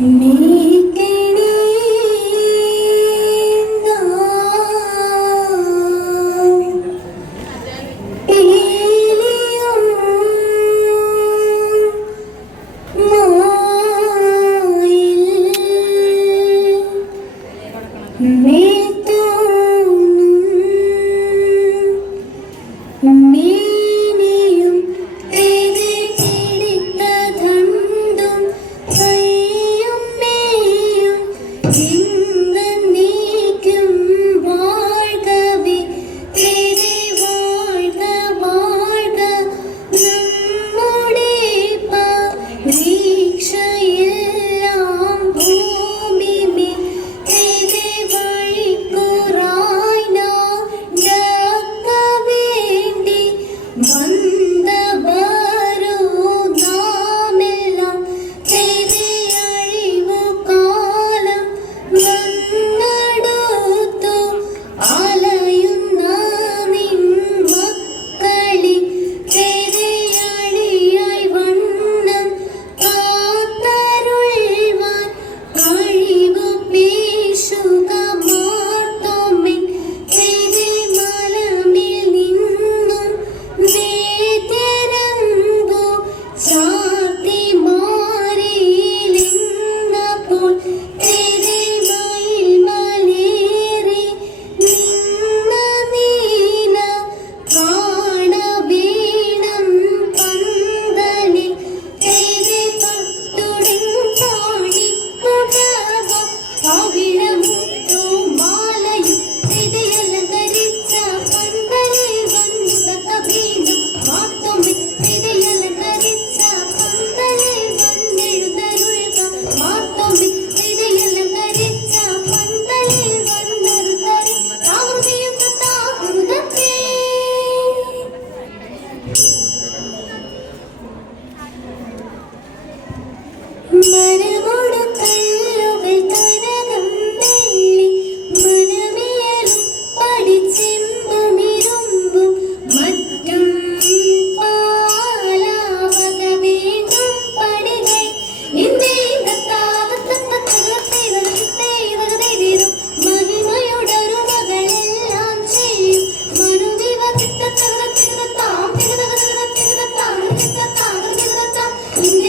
Me Y വിശ്വമിടം